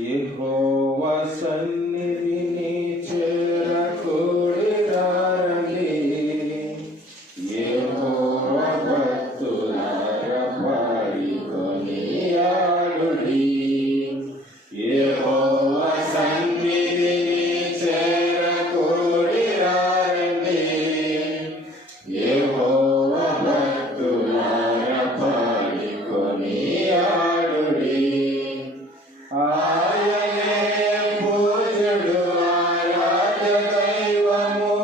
యెహోవా సన్నిధిని చేరకూడిరారండి. యెహోవా భక్తులారా పాడి కొనియాడుడి. యెహోవా సన్నిధిని చేరకూడిరారండి. యెహోవా భక్తులారా పాడి కొనియాడుడి. ఆయనే పూజ్యుడు, ఆరాధ్య దైవము,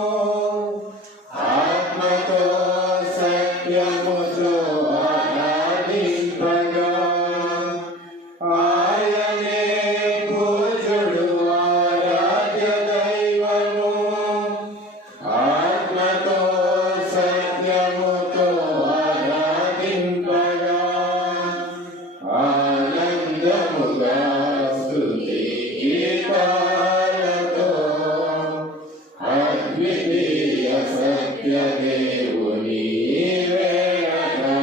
ఆత్మతో సత్యముతో ఆరాధింపగా. ఆయనే పూజ్యుడు, ఆరాధ్య దైవము, ఆత్మతో సత్యముతో ఆరాధింపగా. ఆనందముగా స్తుతి గీతాలతో అద్వితీయ సత్య దేవుని వేళగా.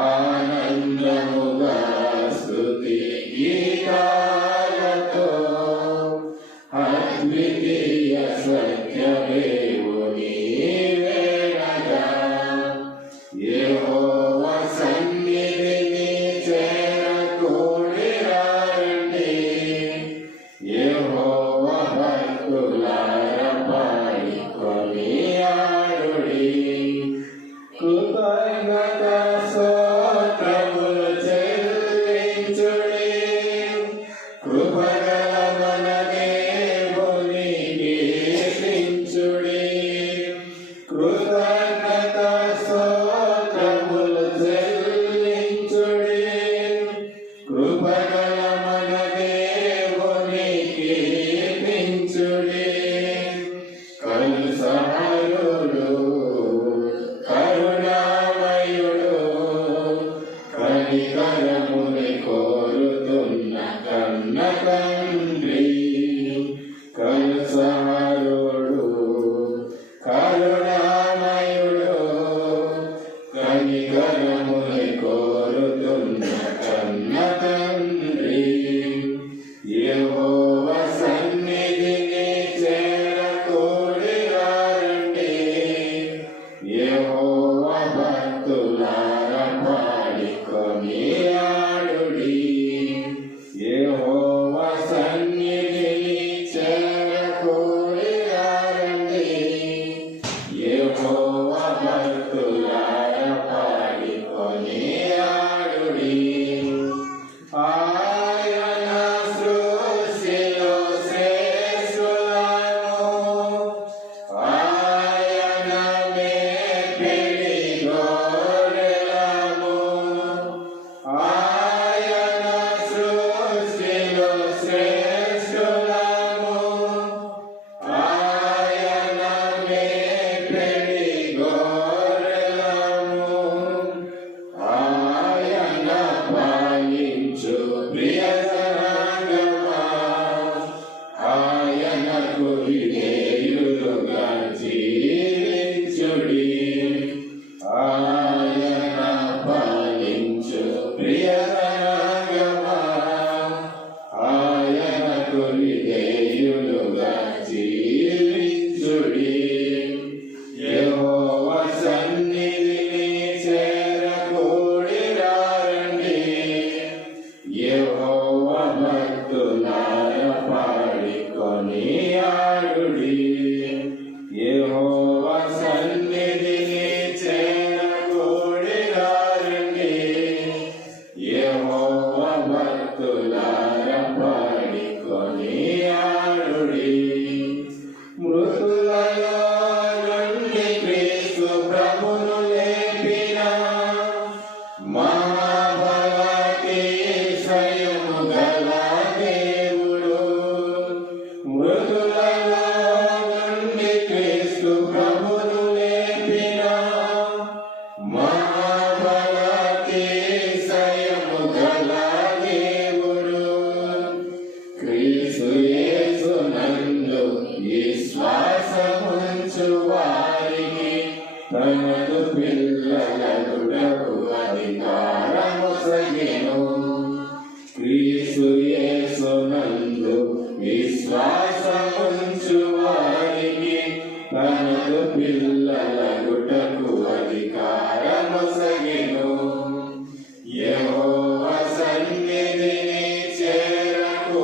ఆనందముగా స్తుతి గీతాలతో అద్వితీయ సత్య దేవుని వేళగా. యెహోవా సన్నిధిని చేరకూడిరారండి. యెహోవా భక్తులారా పాడి కొనియాడుడి. కృతజ్ఞత స్తోత్రములు చెల్లించుడి. కృపగల మన దేవుని కీర్తించుడి. కృతజ్ఞత స్తోత్రములు చెల్లించుడి. కృపగల మన దేవుని కీర్తించుడి. కలుసహరుడు, కరుణామయుడు, కనికరముని కోరుతున్న కన్న తండ్రి. కలుసహరుడు, కరుణామయుడు, కనికరముని కోరుతున్న కన్న తండ్రి. యెహోవా సన్నిధిని చేరకూడిరారండి. యెహోవా భక్తులారా పాడి కొనియాడుడి. యెహోవా సన్నిధిని చేరకూడిరారండి. యెహోవా భక్తులారా పాడి కొనియాడుడి. ఆయన సృష్టిలో శ్రేష్ఠులను, ఆయన మేపిడి గొర్రెలము. ఆయన సృష్టిలో శ్రేష్ఠులము, ఆయన మేపిడి గొర్రెలము. ఆయన పాలించు ప్రియ జనాంగమా, ఆయనకు విధేయులుగా జీవించుడి. ఆయన పాలించు ప్రియ జనాంగమా, ఆయనకు విధేయులుగా జీవించుడి. యెహోవా సన్నిధిని చేరకూడిరారండి. యెహోవా భక్తులారా పాడి కొనియాడుడి. యెహోవా సన్నిధిని చేరకూడిరారండి. యెహోవా భక్తులారా పాడి కొనియాడుడి. మృతులలో నుండి క్రీస్తు ప్రభును లేపిన మహాబలాతిశయము గల దేవుడు. మృతులలో నుండి క్రీస్తు ప్రభును లేపిన మహాబలాతిశయము గల దేవుడు. క్రీస్తు యేసునందు విశ్వాసముంచు వారికి తనదు పిల్లలగుటకు అధికారము సగెను. క్రీస్తు విశ్వాసముంచు వారికి తనదు పిల్లలగుటకు అధికారమొసగెను. యెహోవా సన్నిధిని చేరకూడిరారండి.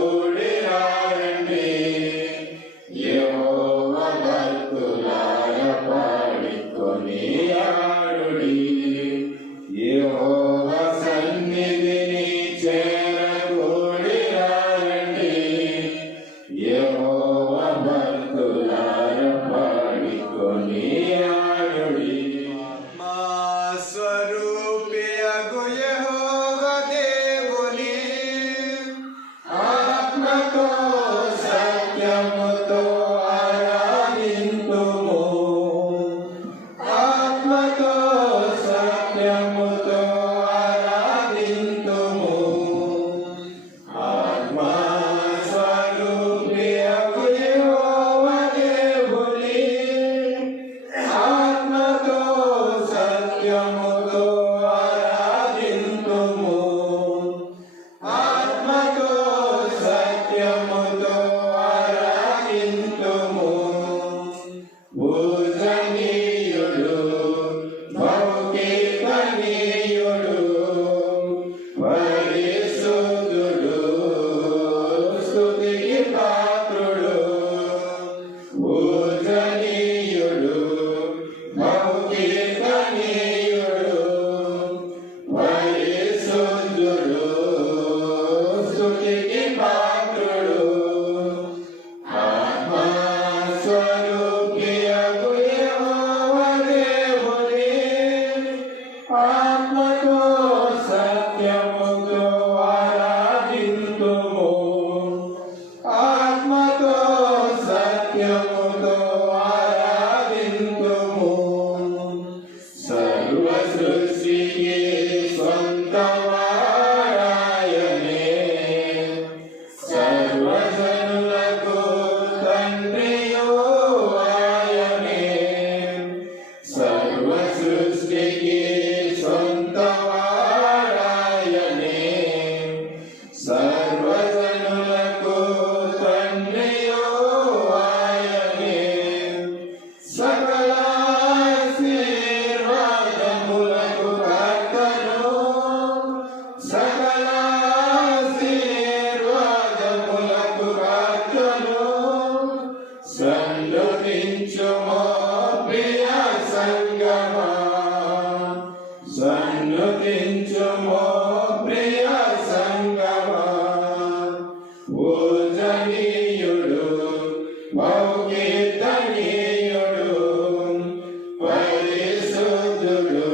యెహోవా భక్తులారా పాడి కొనియాడుడి. యెహోవా సన్నిధిని చేరకూడిరారండి. యెహోవా భక్తులారా పాడి కొనియాడుడి. మా స్వరూపియగు యెహోవా దేవుని ఆత్మతో సత్యముతో ఆరాధింతుము. ఆత్మతో సత్యముతో ఆరాధింతుము. ఆత్మా స్వరూపియగు యెహోవా దేవుని ఆత్మతో సత్యముతో ఆరాధింతుము. ఆత్మతో సత్యముతో ఆరాధింతుము. పూజనీయుడు బహుకీర్తనీయుడు పరిశుద్ధుడు స్తుతికి పాత్రుడు. పూజనీయుడు బహుకీర్తనీయుడు పరిశుద్ధుడు స్తుతికి పాత్రుడు. ఆత్మా స్వరూపియగు యెహోవా దేవుని ఆత్మతో సత్యముతో ఆరాధింతుము. ఆత్మతో సత్యముతో ఆరాధింతుము. సర్వ సృష్టికి స్వంతవాడాయనే. సర్వజనులకు తండ్రియు ఆయనే. సర్వ సృష్టికి స్వంతవాడాయనే. సర్వజనులకు తండ్రియు ఆయనే. సకల ఆశీర్వాదములకు కర్తను. సకల ఆశీర్వాదములకు కర్తను. సన్నుతించుము ప్రియ సంగమా. సన్నుతించుము ప్రియ సంగమా. పూజనీయుడు బహుకీర్తనీయుడు పరిశుద్ధుడు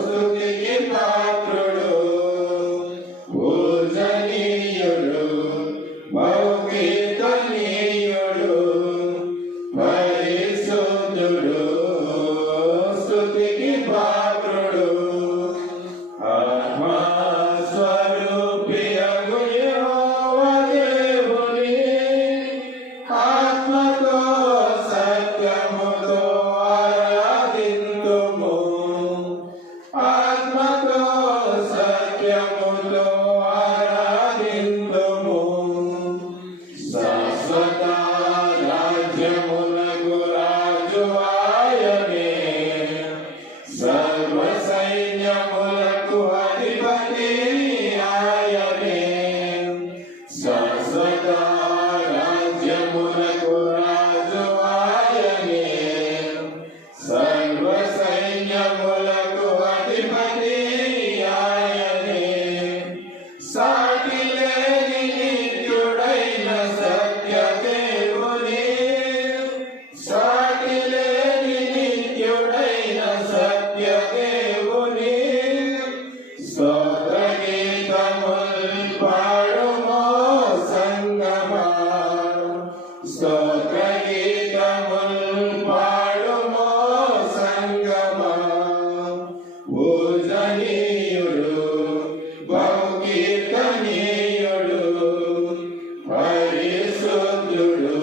స్తుతికి పాత్రుడు. పూజనీయుడు బహుకీర్తనీయుడు పరిశుద్ధుడు స్తుతికి పాత్రుడు. ఆత్మా స్వరూపియగు యెహోవా దేవుని ఆత్మతో సత్యముతో ఆరాధింతుము. ఆత్మతో సత్యముతో ఆరాధింతుము. శాశ్వత రాజ్యములకు రాజు ఆయనే. సర్వ సైన్యములకు అధిపతి ఆయనే. శాశ్వత రాజ్యములకు రాజు ఆయనే. సర్వ సైన్యములకు అధిపతి ఆయనే. సాటి లేని నిత్యుడైన సత్య దేవుని. సాటి లేని నిత్యుడైన సత్య దేవుని. స్తోత్ర గీతముల్ పాడుమో సంగమా. స్తోత్ర గీతముల్ పాడుమో సంగమా. పూజనీయుడు బహుకీర్తనీయుడు పరిశుద్ధుడు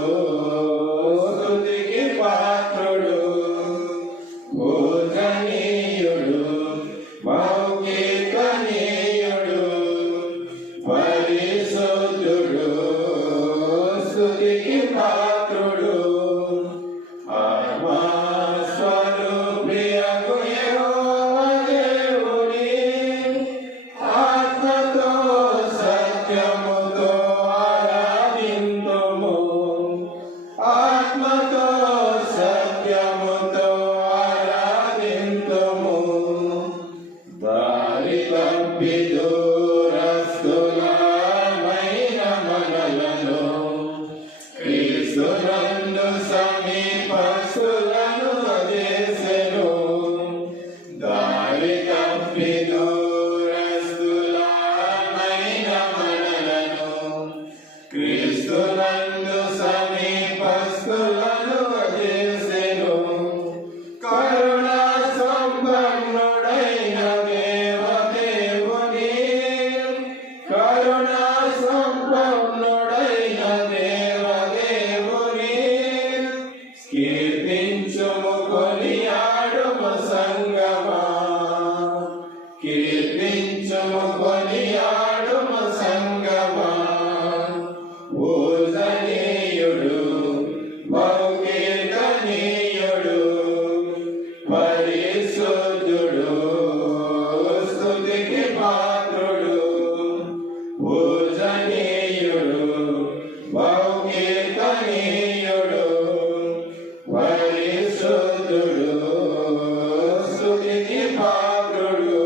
స్తుతికి పాత్రుడు. పూజనీయుడు బహుకీర్తనీయుడు పరిశుద్ధుడు పూజనీయుడు బహుకీర్తనీయుడు పరిశుద్ధుడు స్తుతికి పాత్రుడు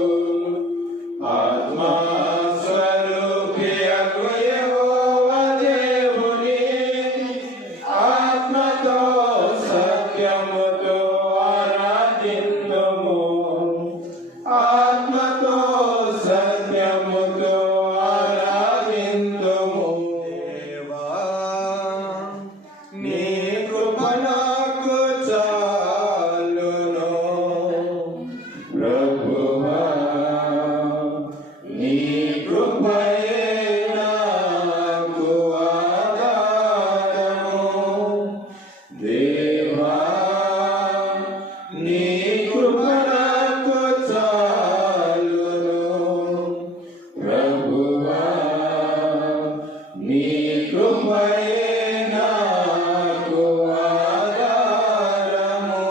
ఆత్మా స్వరూపియగు యెహోవా దేవుని ఆత్మతో సత్యముతో ఆరాధింతుము ఆత్మతో సత్యముతో ఆరాధింతుము దేవా నీ కృప నాకు చాలును ప్రభువా నీ కృపయే నాకు ఆధారము దేవా నీ కృప నాకు చాలును ప్రభువా నీ కృపయే నాకు ఆధారము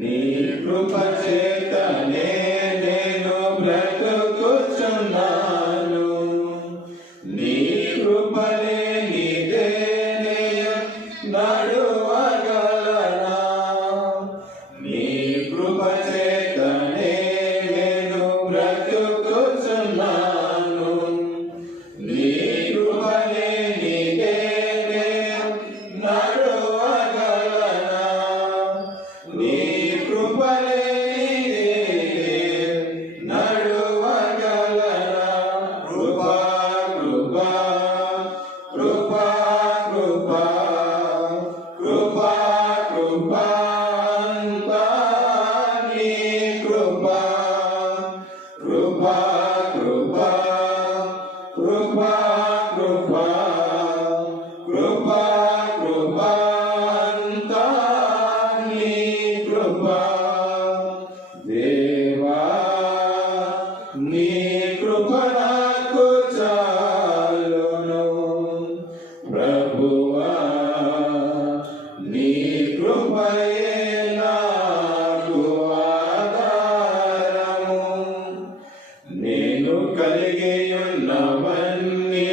నీ కృప చేతనే నేను బ్రతుకుచున్నాను నీ కృపలే నీదే నడువగలనా నీ కృప చేతనే నేను బ్రతుకుచున్నాను నీ కృపలే నీదే నడువగలనా నీ కృపలే నీదే నడువగలనా కృపా కృపా కృపా కృపా కృపా కృపా అంతా నీ కృపా కృపా కృపా కృపా కృపా కృపా కృపా అంతా నీ కృపా దేవా నీ కృప నాకు చాలును ప్రభువా నీ కృపయే నాకు ఆధారము నేను కలిగి ఉన్నవన్నీ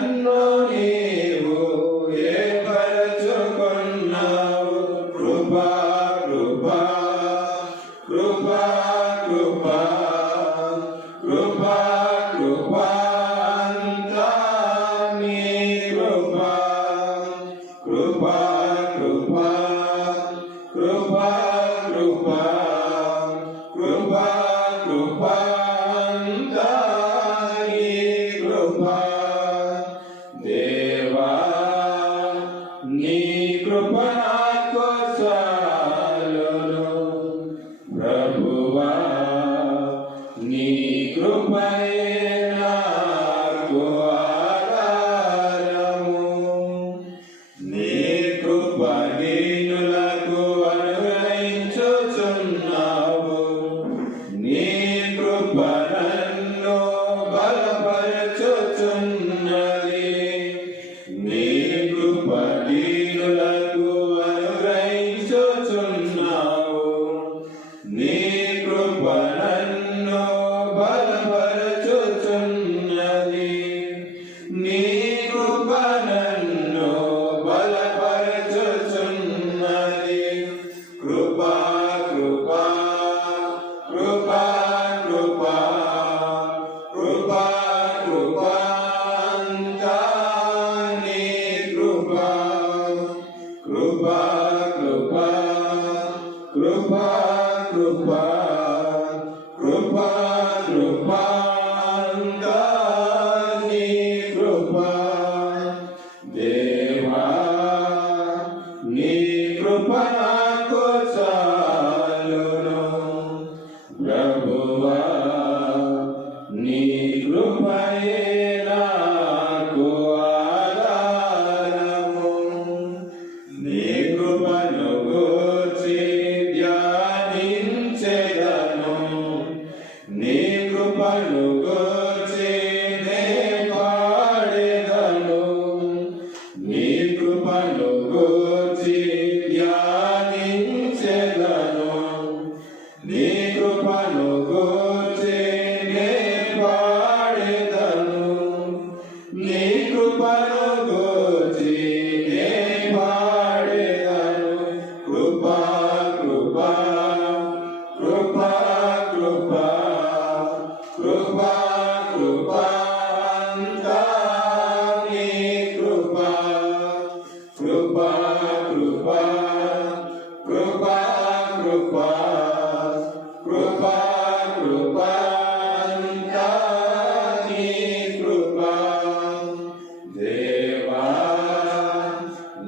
నన్ను నీవు ఏర్పరచుకున్నావు. కృపా కృపా కృపా కృపా కృపా కృపా అంతా నీ కృపా. కృపా కృపా కృపా కృపా కృపా కృపా అంతా నీ కృపా. దేవా నీ కృప నాకు చాలును. ప్రభువా నీ కృపయే నాకు ఆధారము. నీ కృప దీనులకు అనుగ్రహించుచున్నావు. నీ కృప నన్ను బలపరచుచున్నది. నీ కృప దీనులకు అనుగ్రహించుచున్నావు. నీ కృప నన్ను బలపరచుచున్నది. నీ కృప నన్ను బలపరచుచున్నది. కృపా కృపా కృపా కృపా కృపా కృపా అంతా నీ కృపా. కృపా కృపా కృపా కృపా కృపా కృపా అంతా నీ కృపా. దేవా నీ కృప నాకు చాలును. ప్రభువా నీ కృపయే నాకు ఆధారము. నీ కృపను గూర్చి ధ్యానించెదను. నీ కృపను గూర్చి నే పాడెదను. నీ కృపను గూర్చి ధ్యానించెదను. నీ కృపను గూర్చి నే పాడెదను. నీ కృపను గూర్చి నే పాడెదను. కృపా కృపా కృపా కృపా కృపా కృపా అంతా నీ కృపా. కృపా కృపా కృపా కృపా కృపా కృపా అంతా నీ కృపా. దేవా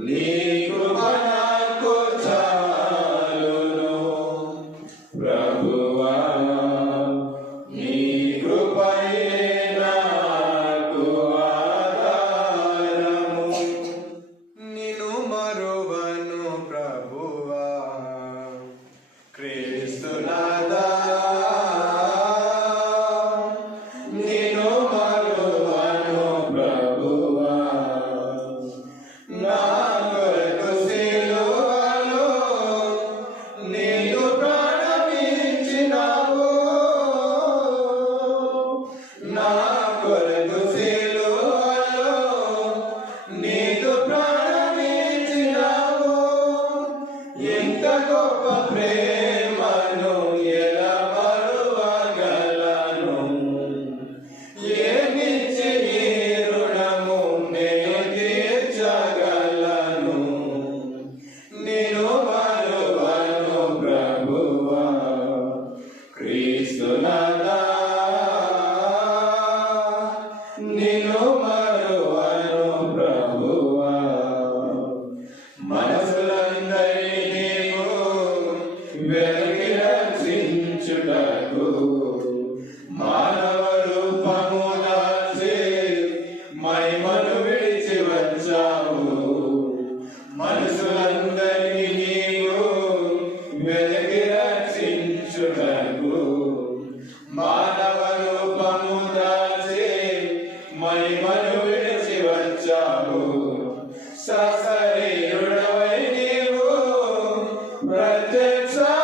నీ కృప నాకు చాలును. ప్రభువా నీ కృపయే నాకు ఆధారము. నిన్ను మరువను ప్రభువా క్రీస్తునాథా నిన్ను మరువను ప్రభువా. నా కొరకు సిలువలో నీవు ప్రాణమిచ్చినావు. నా కొరకు సిలువలో నీవు ప్రాణమిచ్చినావు. ఎంత గొప్ప ప్రేమను ఎలా మరువగలను. ఏమిచ్చి ఈ రుణము నేను తీర్చగలను. నిన్ను మరువను ప్రభువా క్రీస్తునాథా. నిన్ను మరువను ప్రభువా. మనసులందరినీ వెలికి రక్షించుటకు మానవ రూపము దాల్చి మహిమను విడిచి వచ్చావు. మనసులందరినీ నీవు వెలికి రక్షించుటకు మానవ రూపము దాల్చి మహిమను విడిచి వచ్చావు. సశరీరుడవై నీవు ప్రత్యక్షమైనావు.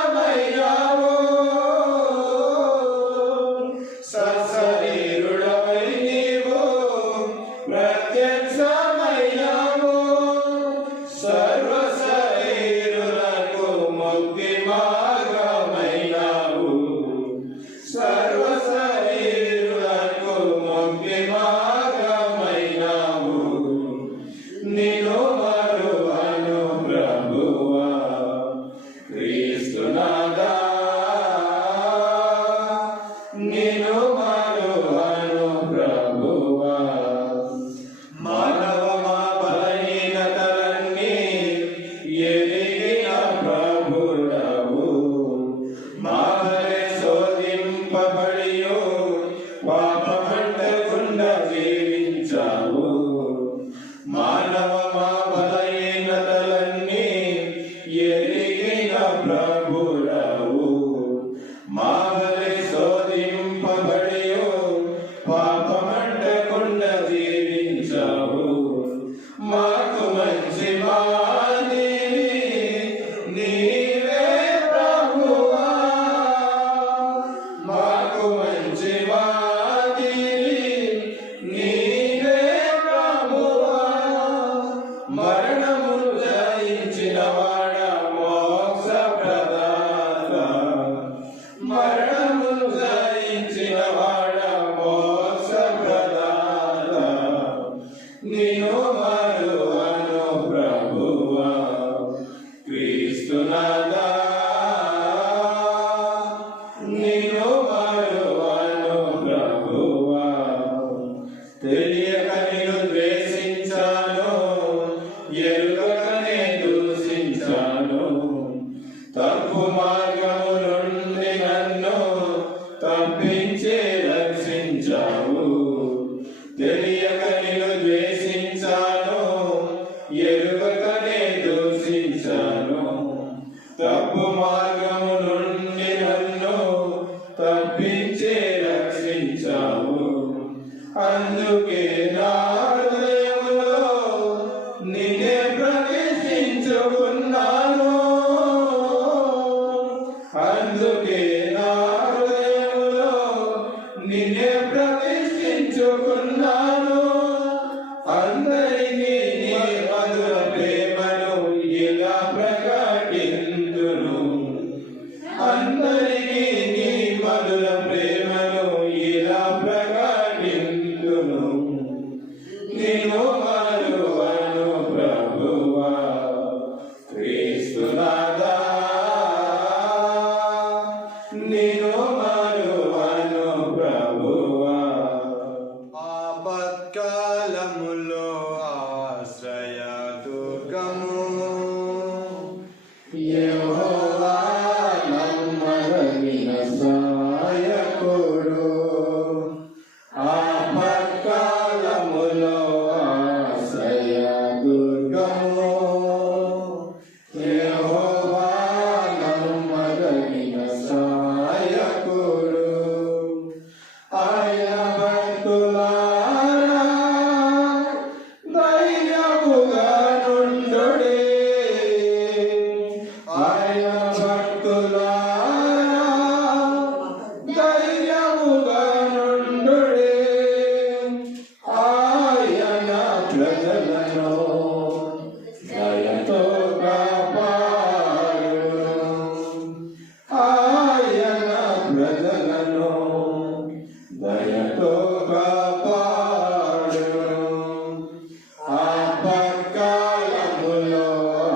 సశరీరుడవై నీవు ప్రత్యక్షమైనావు. ప్రత్యక్షమయ్యావు సర్వ శరీరులకు ముక్తి మార్గమైనావు సర్వ శరీరులకు ముక్తి మార్గమైనావు నిన్ను మరువను ప్రభువా క్రీస్తునాథా నిన్ను మరువను ప్రభువా మానవ మా బలహీనతలన్నీ ఎరిగిన ప్రభుడవు మావలె శోధింపబడియు పాపమంటకుండా జీవించావు మానవ మా బలహీనతలన్నీ ఎరిగిన ప్రభుడవు మావలె శోధింపబడియు పాపమంటకుండా జీవించావు మాకు మంచి మాదిరి నీవే ప్రభువా మాకు మంచి మాదిరి నీవే ప్రభువా మరణమును జయించిన వాడ మోక్ష ప్రదాత మరణమును జయించిన వాడ మోక్ష ప్రదాత నిన్ను మరువను ప్రభువా క్రీస్తునాథా నిన్ను మరువను ప్రభువా తెలియక నిన్ను ద్వేషించాను ఎరుగకనే దూషించాను తప్పు మార్గము నుండి నన్ను తప్పించి రక్షించావు తెలియక నిన్ను ద్వేషించాను ఎరుగకనే దూషించాను తప్పు మార్గము నుండి నన్ను తప్పించి రక్షించావు అందుకే నా హృదయములో నిన్నే ప్రతిష్ఠించుకున్నాను అందుకే నా హృదయములో నిన్నే ప్రతిష్ఠించుకున్నాను అందరికీ నీ మధుర ప్రేమను ఇలా ప్రకటింతును అందరికీ నీ మధుర ప్రేమను ఇలా ప్రకటింతును నిన్ను మరువను ప్రభువా క్రీస్తునాథా నిన్ను మరువను ప్రభువా ఆపత్కాలములో ఆశ్రయ దుర్గము యెహోవా నమ్మదగిన సహాయకుడు ఆపత్కాలములో ఆశ్రయ దుర్గము యెహోవా నమ్మదగిన సహాయకుడు ఆయన భక్తులారా ధైర్యముగా నుండుడి ఆయన భక్తులారా ధైర్యముగా నుండుడి ఆయన ప్రజలను దయతో కాపాడును ఆయన ప్రజలను దయతో కాపాడును ఆపత్కాలములో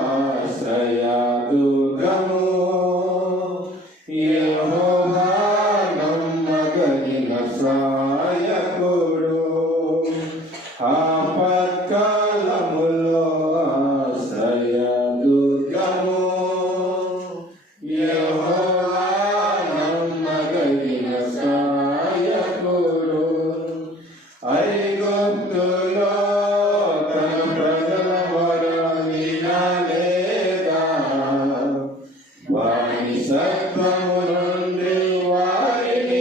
ఆశ్రయ దుర్గము యెహోవా నమ్మదగిన సహాయకుడు ఆపత్కాలములో ఆశ్రయ దుర్గము యెహోవా నమ్మదగిన సహాయకుడు ఐగుప్తులో తన ప్రజల వరమినలేదా వారి సత్వము నుండి వారిని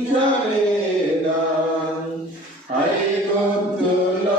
విడిపించలేదా ఐగుప్తులో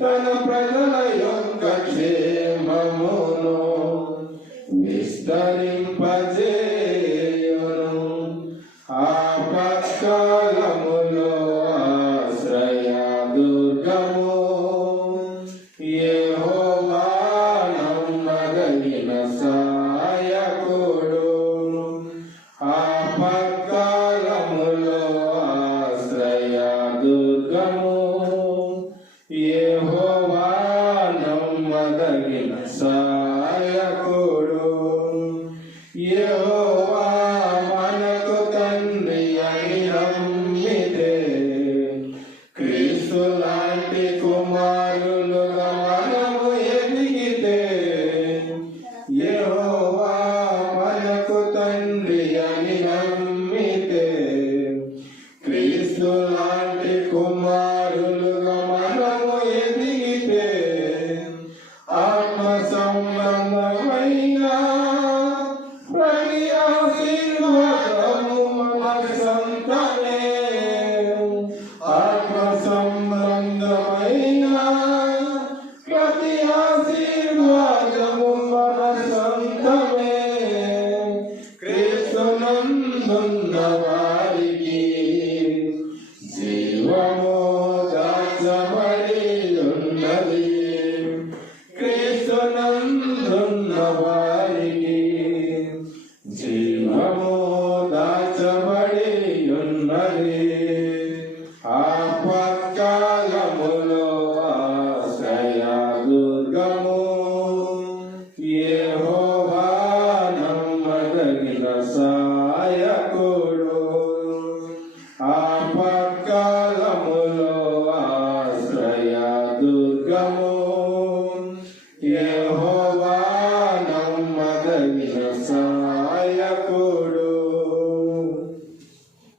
తన ప్రజల యొక్క క్షేమమును విస్తరింపజేయును. ఆపత్కాలములో ఆశ్రయ దుర్గము యెహోవా నమ్మదగిన సహాయకుడు. ఆపత్కాలములో ఆశ్రయ దుర్గము యెహోవా నమ్మదగిన సహాయకుడు. యెహోవా మనకు తండ్రి అని నమ్మితే క్రీస్తు లాంటి కుమారులుగా మనము ఎదిగితే, యెహోవా మనకు తండ్రి అని నమ్మితే క్రీస్తు లాంటి కుమారులుగా మనము ఎదిగితే, ఆత్మ సంబంధమైన ప్రతి ఆశీర్వాదము మన సొంతమే. ఆత్మ సంబంధమైన ప్రతి ఆశీర్వాదము మన సొంతమే. క్రీస్తునందున్న వారికి జీవము దాచబడి ఉన్నది. క్రీస్తునందున్న వారికి జీవము దాచబడి ఉన్నది. ఆపత్కాలములో ఆశ్రయ దుర్గము యెహోవా నమ్మదగిన సహాయకుడు. ఆపత్కాలములో ఆశ్రయ దుర్గము